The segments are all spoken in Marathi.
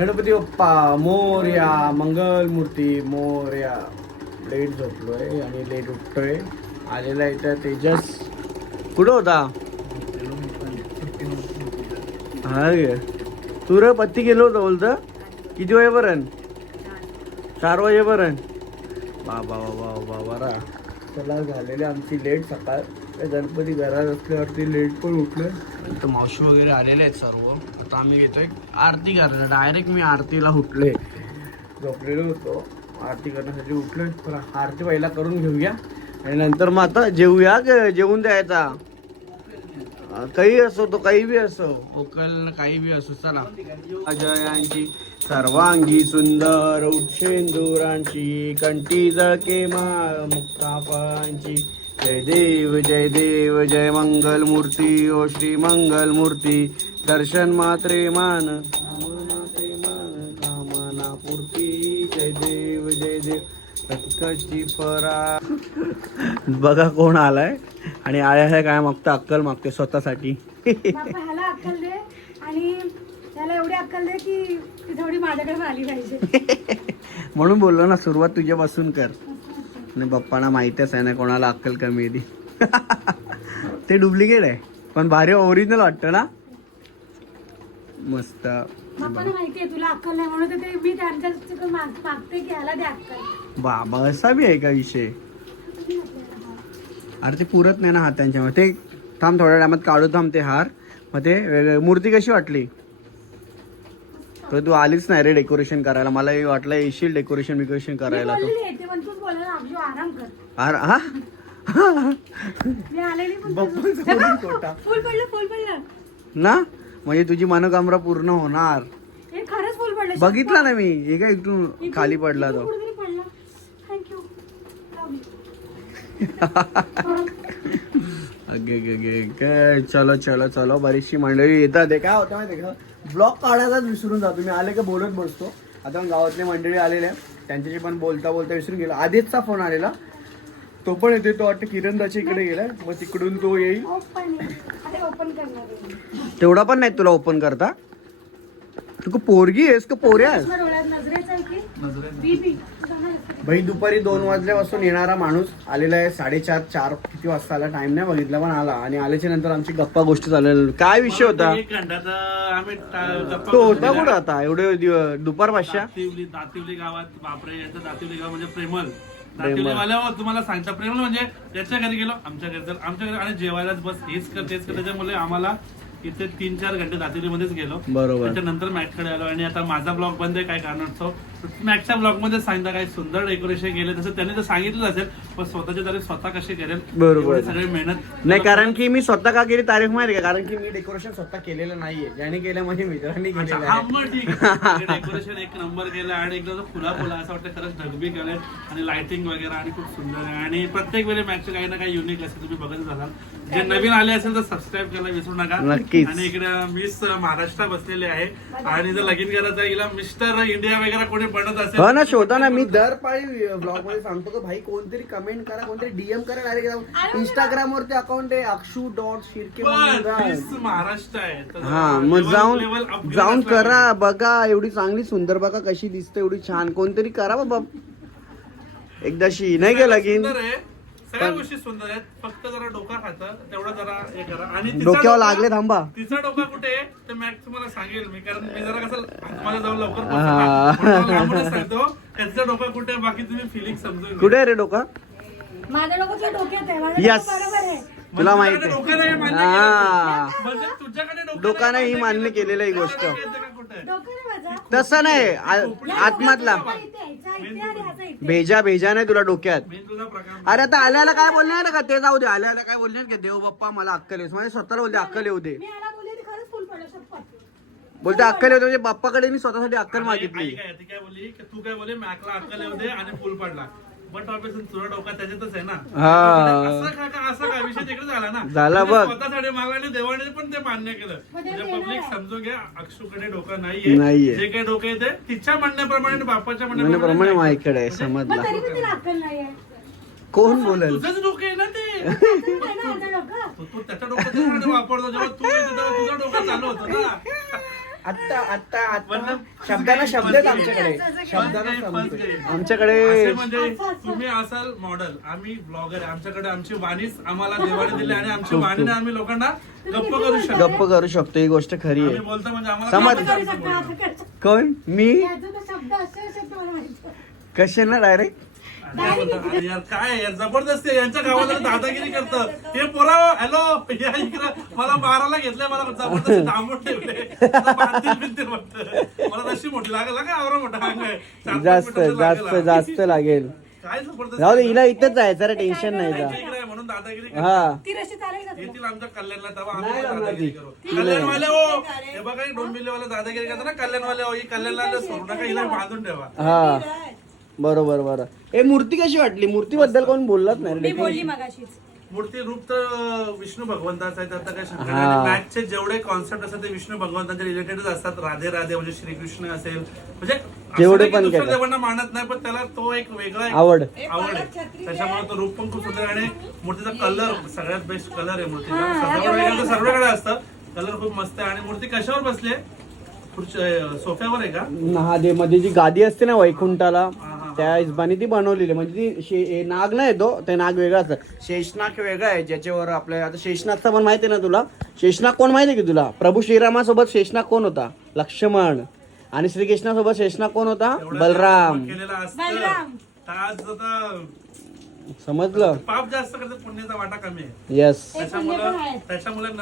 गणपती बाप्पा मोर्या मंगलमूर्ती मोर्या लेट झोपलोय आणि लेट उठतोय आलेला तर तेजस कुठं होता हा तू र पत्ती गेलो होतो बोलतं किती वाजेपर्यंत चार वाजेपर्यंत बाबा बाबा बाबा रा चला झालेली आमची लेट सकाळ गणपती घरात असल्यावरती लेट पण उठलं तर मावशी वगैरे आलेले आहेत सर्व आता आम्ही घेतोय आरती करायला डायरेक्ट मी आरतीला उठले झोपलेलो होतो आरती करण्यासाठी उठलो तर आरती पहिला करून घेऊया आणि नंतर मग आता जेवूया जेवून द्यायचा काही असो तो काही बी असो कोकल काही बी असो चला अजयांची सर्वांगी सुंदर उच्छेंदुरांची कंठी जळके माळ जय देव जय देव जय मंगल मूर्ती ओ श्री मंगल मूर्ती दर्शन मात्रे मान कामना पूर्ती जय देव जय देव परा बघा कोण आलाय आणि आळ्या काय मागतं अक्कल मागते स्वतःसाठी अक्कल दे आणि त्याला एवढी अक्कल दे की माझ्याकडे आली पाहिजे म्हणून बोललो ना सुरुवात तुझ्यापासून कर आणि बाप्पाना माहितीच आहे ना कोणाला अक्कल कमी येते ते डुप्लिकेट आहे पण भारी ओरिजिनल वाटतं ना मस्त मी बाबा असा बी आहे का विषय अरे ते पुरत नाही ना हार त्यांच्यामध्ये ते थांब थोड्या टायमात काढू थांब ते हार मग ते मूर्ती कशी वाटली तर तू आलीच नाही रे डेकोरेशन करायला मला वाटलं येशील डेकोरेशन बिकोरेशन करायला तू आराम कर ना म्हणजे तुझी मनोकामना पूर्ण होणार बघितला ना मी हे काय इकडून खाली पडला तो चलो चलो चलो बरीचशी मंडळी येतात काय होतं माहिती का काढायलाच विसरून जातो मी आले का बोलत बसतो आता गावातले मंडळी आलेले त्यांच्याशी पण बोलता बोलता विसरून गेलो आधीचचा फोन आलेला तो पण येते तो वाटतं किरणदाच्या इकडे गेलाय मग तिकडून तो येईल तेवढा पण नाही तुला ओपन करता तू पोरगी आहेस का पोऱ्या आहेस भाई दुपारी दोन वाजल्यापासून येणारा माणूस आलेला आहे साडेचार चार किती वाजता आला टाइम नाही बघितला पण आला आणि आल्याच्या नंतर आमची गप्पा गोष्ट चालेल काय विषय होता तो होता कुठं आता एवढे दुपार पाचशा गावात बापरे दातिवली गाव म्हणजे प्रेमल तुम्हाला सांगता प्रेम म्हणजे त्याच्या घरी गेलो आमच्या घरी तर आमच्या घरी आणि जेवायलाच बस हेच करते त्याच्यामुळे आम्हाला इथे तीन चार घंटे दातिरीमध्येच गेलो बरोबर त्याच्यानंतर मॅट आलो आणि आता माझा ब्लॉग बंद आहे काय कारणास्तव मॅक्सच्या मध्ये सांगता काही सुंदर डेकोरेशन केले तसं त्याने तर सांगितलं असेल पण स्वतःच्या तारीख स्वतः कशी करेल बरोबर. सगळी मेहनत नाही कारण की मी स्वतः का केली तारीख माहिती का कारण की मी डेकोरेशन स्वतः केलेलं नाहीये ज्याने केलं माझ्या म्हणजे मित्रांनी डेकोरेशन एक नंबर केलं आणि एकदम फुला फुला असं वाटतं खरंच ढगबी केलंय आणि लाइटिंग वगैरे आणि खूप सुंदर आहे आणि प्रत्येक वेळी मॅच काही ना काही युनिक असेल तुम्ही बघत असाल जे नवीन आले असेल तर सबस्क्राईब करायला विसरू नका आणि इकडे मिस महाराष्ट्र बसलेले आहे आणि जर लगीन करायचं तर हिला मिस्टर इंडिया वगैरे कोणी हो ना शोधा ना मी दर पाळी ब्लॉग मध्ये सांगतो की भाई कोणतरी कमेंट करा कोणतरी डीएम करा डायरेक्ट इंस्टाग्राम वरती अकाउंट आहे अक्षू डॉट शिरके महाराष्ट्र आहे हा मग जाऊन जाऊन करा बघा एवढी चांगली सुंदर बघा कशी दिसते एवढी छान कोणतरी करा बाबा एकदाशी नाही गेला की सगळ्या गोष्टी सुंदर आहेत फक्त जरा डोका खातं तेवढं जरा डोक्यावर लागले थांबा तिचा डोका कुठे लवकर त्याचा डोका कुठे बाकी तुम्ही फिलिंग समजून कुठे रे डोका तुला म्हणजे माहित माहिती डोका नाही ही मान्य म्हणजे केलेलं गोष्ट. तसं नाही आत्मातला भेजा भेजा नाही तुला डोक्यात अरे आता आल्याला काय बोलणार ना का ते जाऊ दे आल्याला काय बोलणार की देव बाप्पा मला अक्कल येऊ म्हणजे स्वतःला बोलले अक्कल येऊ दे बोलते अक्कल येऊ म्हणजे बाप्पाकडे मी स्वतःसाठी अक्कल मागितली काय बोलली की तू काय बोलले मॅकला अक्कल येऊ दे आणि फुल पडला बट ऑपरेशन डोका त्याच्यातच आहे ना असं का का असं का विषय तिकडे झाला ना बघ स्वतःसाठी मागवायला देवाने पण ते मान्य केलं म्हणजे पब्लिक समजून घ्या अक्षूकडे डोकं नाहीये जे काही डोके ते तिच्या म्हणण्याप्रमाणे बापाच्या म्हणण्याप्रमाणे माझ्याकडे म्हणजे समजलं कोण बोलल आत्ता शब्द आमच्याकडे म्हणजे आमच्याकडे तुम्ही असाल मॉडेल आम्ही ब्लॉगर आमच्याकडे आमची वाणीच आम्हाला देवाने दिली आणि आमची वाणीने आम्ही लोकांना गप्प करू शकतो गप्प करू शकतो ही गोष्ट खरी आहे बोलतो म्हणजे आम्हाला समज- कोण मी यातून ना डायरेक्ट यार काय यार जबरदस्त यांच्या गावाला दादागिरी करत हे पोरा हॅलो मला मारायला घेतलंय मला जबरदस्त थांबून ठेवले मला तशी मोठी लागलं का आवरा जास्त जास्त लागेल. जास्त लागेल काय जबरदस्त हिला इथंच आहे जरा टेन्शन नाही म्हणून दादागिरी हा कल्याणला कल्याणवाले हो हे बघा दादागिरी करतात ना कल्याणवाले हो कल्याणला सोडून सोडू हिला बांधून ठेवा बरोबर बरं हे मूर्ती कशी वाटली बद्दल कोण बोललाच मी बोलली नाही मूर्ती रूप तर विष्णू भगवंताचा आहे आता काय मॅचचे जेवढे कॉन्सेप्ट असतात ते विष्णू भगवंताचे रिलेटेडच असतात राधे राधे म्हणजे श्रीकृष्ण असेल म्हणजे जेवढे पण मानत नाही पण त्याला तो एक वेगळा आवड आवड आहे त्याच्यामुळे तो रूप पण खूप सुंदर आणि मूर्तीचा कलर सगळ्यात बेस्ट कलर आहे मूर्तीचा सर्वकडे असतं कलर खूप मस्त आहे आणि मूर्ती कशावर बसली आहे सोफ्यावर आहे का हा मध्ये जी गादी असते ना वैकुंठाला त्या हिशोबाने ती बनवलेली म्हणजे ती नाग नाही तो ते नाग असतं शेषनाग वेगळा आहे ज्याच्यावर आपल्या आता शेषनागचा पण माहिती आहे ना तुला शेषनाग कोण माहिती आहे की तुला प्रभू श्रीरामासोबत शेषनाग कोण होता लक्ष्मण आणि श्रीकृष्णासोबत शेषनाग कोण होता बलराम समजलं पाप जास्त करतात पुण्याचा वाटा कमी आहे त्याच्यामुळे त्याच्यामुळे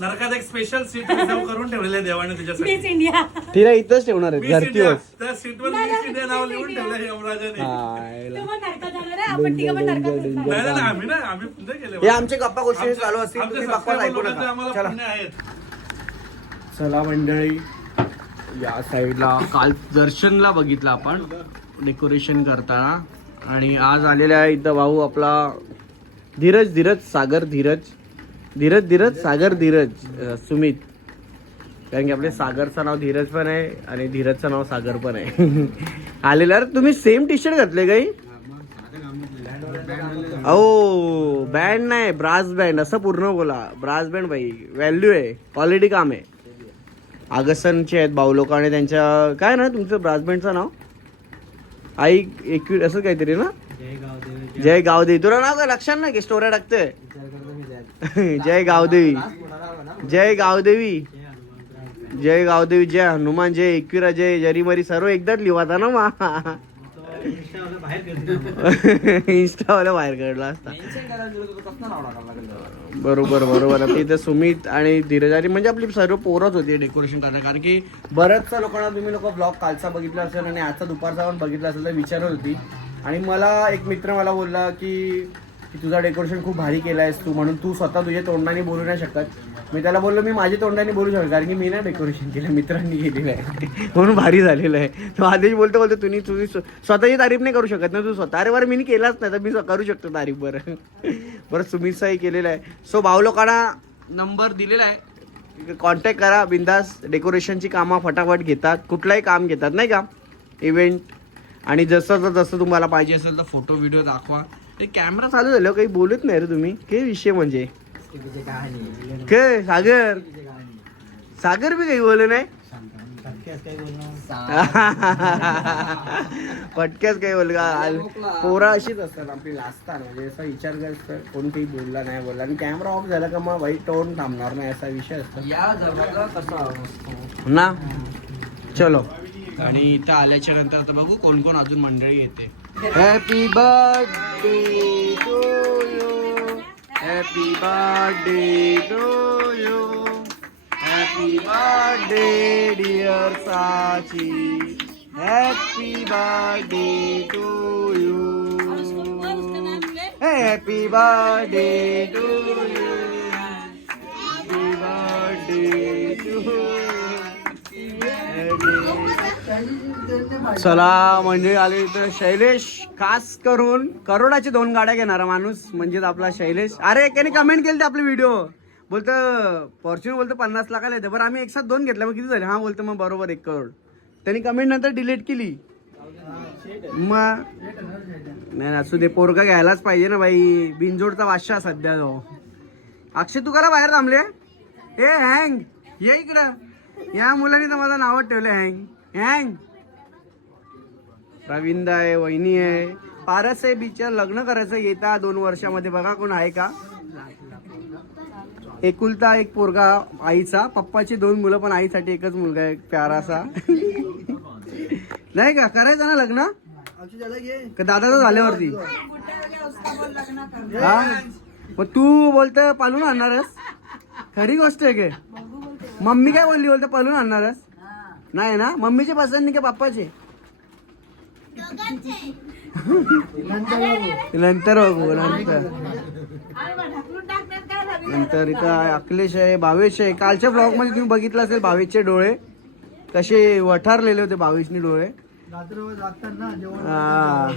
नरकात एक स्पेशल सीट रिझर्व करून ठेवलेली देवाने तुझ्यासाठी मीच इंडिया तिला इथंच ठेवणार आहे वीस इंडिया धरतीवर त्या सीटवर वीस इंडिया नाव लिहून ठेवलं आहे यमराजाने हायला. आपण ठीक आहे नरकात नाही नाही, नाही, आम्ही ना आम्ही पुढे गेले हे आमचे गप्पा गोष्टी चालू असतील आमच्या तुम्ही गप्पा ऐकू नका चला चला मंडळी या साईडला काल दर्शनला बघितलं आपण डेकोरेशन करताना आणि आज आलेला आहे इथं भाऊ आपला धीरज धीरज सागर धीरज धीरज धीरज सागर धीरज सुमित कारण की आपले सागरचं नाव धीरज पण आहे आणि धीरजचं नाव सागर पण आहे आलेलं तुम्ही सेम टी शर्ट घातले काही ओ बँड नाही ब्रास बँड असं पूर्ण बोला ब्रास बँड भाई व्हॅल्यू आहे क्वालिटी काम आहे आगसनचे आहेत भाऊ लोक आणि त्यांच्या काय ना तुमचं ब्रास बँडचं नाव आई एक असं काहीतरी ना जय गाव दे तुला नाव काय लक्षात नाही की स्टोऱ्या टाकतोय जय गावदेवी जय गावदेवी जय गावदेवी जय हनुमान जय एकविरा जय जरीमरी सर्व एकदाच लिवाता ना मा इंस्टावाला बाहेर काढला असता बरोबर बरोबर आता सुमित आणि धीरजारी म्हणजे आपली सर्व पोरच होती डेकोरेशन करणार कारण की बऱ्याचशा लोकांना तुम्ही लोक ब्लॉग कालचा बघितला असेल आणि आजचा दुपारचा पण बघितला असेल तर विचारत होती आणि मला एक मित्र मला बोलला की की तुझा डेकोरेशन खूप भारी केलं आहेस तू म्हणून तू स्वतः तुझ्या तोंडाने बोलू नाही शकत मी त्याला बोललो मी माझ्या तोंडाने बोलू शकतो कारण की मी ना डेकोरेशन केलं मित्रांनी केलेलं आहे म्हणून भारी झालेलं आहे तो आदेश बोलतो बोलतो तुम्ही तुम्ही स्वतःची तारीफ नाही करू शकत ना तू स्वतः अरे बरं मी केलाच नाही तर मी करू शकतो तारीफ बरं बरं सुमितचाही केलेलं आहे सो भाऊ लोकांना नंबर दिलेला आहे कॉन्टॅक्ट करा बिंदास डेकोरेशनची कामं फटाफट घेतात कुठलंही काम घेतात नाही का इव्हेंट आणि जसं जसं तुम्हाला पाहिजे असेल तर फोटो व्हिडिओ दाखवा ते कॅमेरा चालू झाला काही बोलत नाही रे तुम्ही काय विषय म्हणजे काय सागर सागर मी काही बोल नाही पटक्याच काही बोल का पोरा अशीच असतात आपली लाजतात म्हणजे असा विचार कर कोण काही बोलला नाही बोलला आणि कॅमेरा ऑफ झाला का मग वाईट टोन थांबणार नाही असा विषय असतो ना चलो आणि इथं आल्याच्या नंतर आता बघू कोण कोण अजून मंडळी येते Happy birthday to you. Happy birthday to you. Happy birthday, dear Sachi. Happy birthday to you. Happy birthday to you. चला म्हणजे आले तर शैलेश खास करून करोडाची दोन गाड्या घेणार माणूस म्हणजेच आपला शैलेश अरे त्याने कमेंट केली आपले व्हिडिओ बोलतं फॉर्च्युनर बोलतो पन्नास लाखाला येतं बरं आम्ही एक साथ दोन घेतल्या मग किती झाले हा बोलतो मग बरोबर एक करोड त्यांनी कमेंट नंतर डिलीट केली मग नाही असू दे पोरगा घ्यायलाच पाहिजे ना भाई बिनजोडचा वाशा सध्या जो अक्षय तू कला बाहेर थांबले ए हँग ये इकडं या मुलांनी तर माझं नावच ठेवलं हँग हँग रविंद आहे वहिनी आहे पारस आहे बिचार लग्न करायचं येता दोन वर्षामध्ये बघा कोण आहे का एकुलता एक पोरगा आईचा पप्पाची दोन मुलं पण आईसाठी एकच मुलगा आहे प्यारासा नाही का करायचं ना लग्न दादा दादाचं झाल्यावरती हा मग तू बोलत पालून आणणारस खरी गोष्ट आहे मम्मी काय बोलली बोलत पालून आणणारस नाही ना मम्मीचे पसंत नाही का बाप्पाचे नंतर बघू नंतर नंतर इथं अखिलेश आहे भावेश आहे कालच्या ब्लॉग मध्ये तुम्ही बघितलं असेल भावेशचे डोळे कसे वठारलेले होते भावेशनी डोळे हा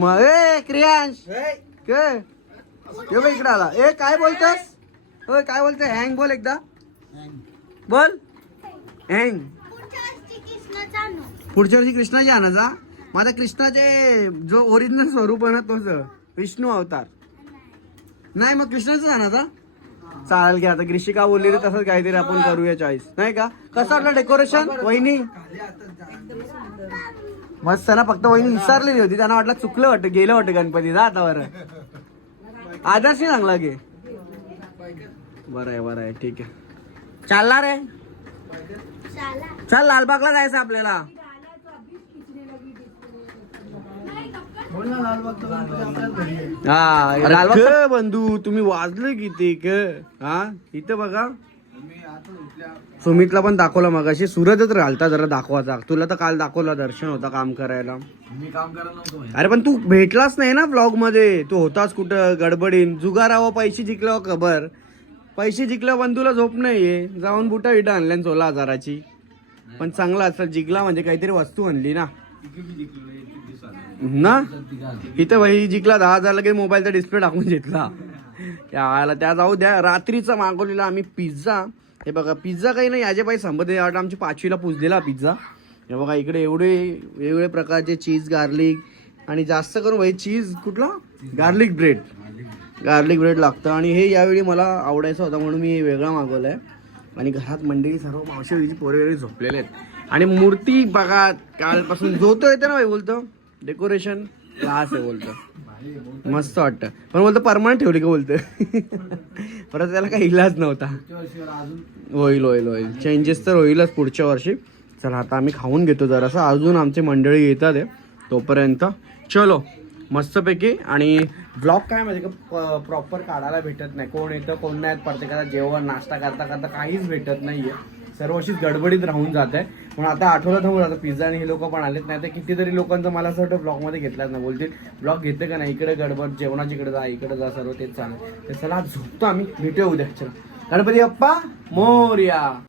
मरे ए क्रियांश इकडे आला ए काय बोलतोस होय काय बोलतोय हँग बोल एकदा बोल हँग पुढच्या वर्षी कृष्णाची आणायचा माझा कृष्णाचे जो ओरिजिनल स्वरूप आहे ना तोच विष्णू अवतार नाही मग कृष्णाचं आणायचा चालेल की आता ग्रीषिका बोललेली तसंच काहीतरी आपण करूया चॉईस नाही का कसं वाटलं डेकोरेशन वहिनी मस्त ना फक्त वहिनी विसरलेली होती त्यांना वाटलं चुकलं वाटतं गेलं वाटतं गणपती जा आता बरं आदर्श चांगला गे बर आहे बर आहे ठीक आहे चालणार आहे चल लालबागला जायचं आपल्याला बंधू तुम्ही वाजले किती क हा इथं बघा सुमितला पण दाखवला मग अशी सुरतच राहता जरा दाखवाचा तुला तर काल दाखवला दर्शन होता काम करायला मी काम अरे पण तू भेटलाच नाही ना ब्लॉग मध्ये तू होतास कुठं गडबडीन जुगारावा पैसे जिंकल्यावर खबर पैसे जिंकल्यावर बंधूला झोप नाहीये जाऊन बुटा विटा आणल्या सोळा हजाराची पण चांगला असं जिंकला म्हणजे काहीतरी वस्तू आणली ना ना इथं भाई जिंकला दहा हजार लगेच मोबाईलचा डिस्प्ले टाकून घेतला आला त्या जाऊ द्या रात्रीचा मागवलेला आम्ही पिझ्झा हे बघा पिझ्झा काही नाही याच्या पाहिजे संबंध वाटतं आमची पाचवीला पुजलेला पिझ्झा हे बघा इकडे एवढे वेगवेगळे प्रकारचे चीज गार्लिक आणि जास्त करून भाई चीज कुठला गार्लिक ब्रेड गार्लिक ब्रेड लागतं आणि हे यावेळी मला आवडायचं होता म्हणून मी वेगळा मागवला आहे आणि घरात मंडळी सर्व मावशी पोरे झोपलेले आहेत आणि मूर्ती बघा कालपासून झोतो येते ना भाई बोलतो डेकोरेशन क्लास आहे बोलतो मस्त वाटत पण बोलतो परमानंट ठेवली का बोलतो परत त्याला काही इलाज नव्हता होईल होईल होईल चेंजेस तर होईलच पुढच्या वर्षी चला आता आम्ही खाऊन घेतो जरासं अजून आमचे मंडळी येतात आहे तोपर्यंत चलो मस्तपैकी आणि ब्लॉग काय माहिती का प्रॉपर काढायला भेटत नाही कोण येतं कोण नाही प्रत्येकाला जेवण नाश्ता करता करता काहीच भेटत नाही आहे सर्व अशीच गडबडीत राहून जात आहे पण आता आठवलं थांबून आता पिझ्झा आणि हे लोक पण आलेत नाही तर कितीतरी लोकांचं मला असं वाटतं ब्लॉगमध्ये घेतलात ना बोलतील ब्लॉग घेतं का नाही इकडे गडबड जेवणाची इकडे जा इकडे जा सर्व तेच चालेल तर चला झोपतो आम्ही भेटूया उद्या चला गणपती अप्पा मोर्या